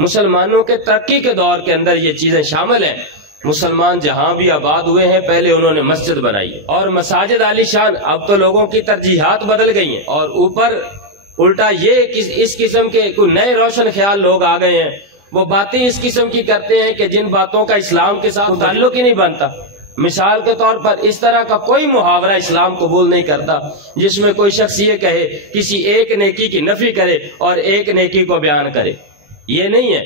مسلمانوں کے ترقی کے دور کے اندر یہ چیزیں شامل ہیں۔ مسلمان جہاں بھی آباد ہوئے ہیں پہلے انہوں نے مسجد بنائی اور مساجد عالی شان۔ اب تو لوگوں کی ترجیحات بدل گئی ہیں اور اوپر الٹا یہ اس قسم کے کوئی نئے روشن خیال لوگ آ گئے ہیں، وہ باتیں اس قسم کی کرتے ہیں کہ جن باتوں کا اسلام کے ساتھ تعلق ہی نہیں بنتا۔ مثال کے طور پر اس طرح کا کوئی محاورہ اسلام قبول نہیں کرتا جس میں کوئی شخص یہ کہے، کسی ایک نیکی کی نفی کرے اور ایک نیکی کو بیان کرے، یہ نہیں ہے۔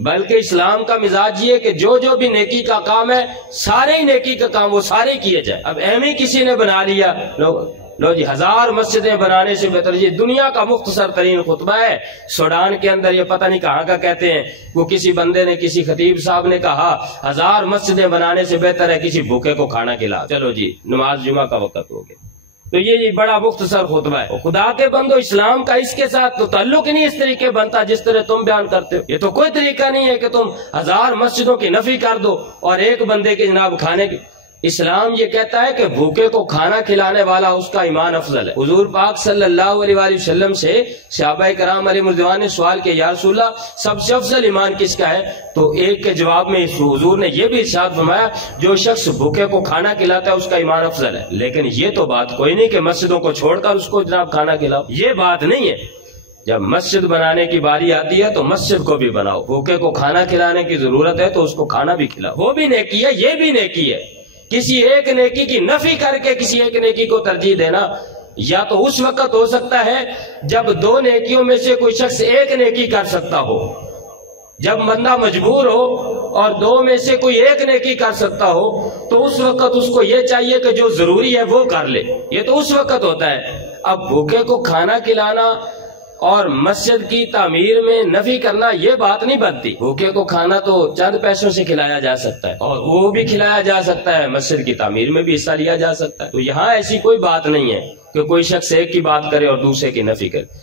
بلکہ اسلام کا مزاج یہ کہ جو بھی نیکی کا کام ہے، سارے ہی نیکی کا کام وہ سارے کیے جائے۔ اب ایم ہی کسی نے بنا لیا، لو جی 1000 مسجدیں بنانے سے بہتر، یہ دنیا کا مختصر ترین خطبہ ہے۔ سوڈان کے اندر یہ پتہ نہیں کہاں کا کہتے ہیں، وہ کسی بندے نے، کسی خطیب صاحب نے کہا 1000 مسجدیں بنانے سے بہتر ہے کسی بھوکے کو کھانا کھلا۔ چلو جی نماز جمعہ کا وقت ہو گیا، تو یہ بڑا مختصر خطبہ ہے۔ خدا کے بندو، اسلام کا اس کے ساتھ تو تعلق ہی نہیں اس طریقے بنتا جس طرح تم بیان کرتے ہو۔ یہ تو کوئی طریقہ نہیں ہے کہ تم 1000 مسجدوں کی نفی کر دو اور ایک بندے کے جناب کھانے کی۔ اسلام یہ کہتا ہے کہ بھوکے کو کھانا کھلانے والا اس کا ایمان افضل ہے۔ حضور پاک صلی اللہ علیہ وآلہ وسلم سے صحابہ کرام علیہ رضوان نے سوال کیا، یا رسول اللہ سب سے افضل ایمان کس کا ہے؟ تو ایک کے جواب میں حضور نے یہ بھی ارشاد فرمایا، جو شخص بھوکے کو کھانا کھلاتا ہے اس کا ایمان افضل ہے۔ لیکن یہ تو بات کوئی نہیں کہ مسجدوں کو چھوڑ کر اس کو جناب کھانا کھلاؤ، یہ بات نہیں ہے۔ جب مسجد بنانے کی باری آتی ہے تو مسجد کو بھی بناؤ، بھوکے کو کھانا کھلانے کی ضرورت ہے تو اس کو کھانا بھی کھلاؤ، وہ بھی نیکی ہے، یہ بھی نیکی ہے۔ کسی ایک نیکی کی نفی کر کے کسی ایک نیکی کو ترجیح دینا، یا تو اس وقت ہو سکتا ہے جب 2 نیکیوں میں سے کوئی شخص ایک نیکی کر سکتا ہو، جب بندہ مجبور ہو اور 2 میں سے کوئی ایک نیکی کر سکتا ہو تو اس وقت اس کو یہ چاہیے کہ جو ضروری ہے وہ کر لے، یہ تو اس وقت ہوتا ہے۔ اب بھوکے کو کھانا کھلانا اور مسجد کی تعمیر میں نفی کرنا یہ بات نہیں بنتی۔ بھوکے کو کھانا تو چند پیسوں سے کھلایا جا سکتا ہے اور وہ بھی کھلایا جا سکتا ہے، مسجد کی تعمیر میں بھی حصہ لیا جا سکتا ہے۔ تو یہاں ایسی کوئی بات نہیں ہے کہ کوئی شخص ایک کی بات کرے اور دوسرے کی نفی کرے۔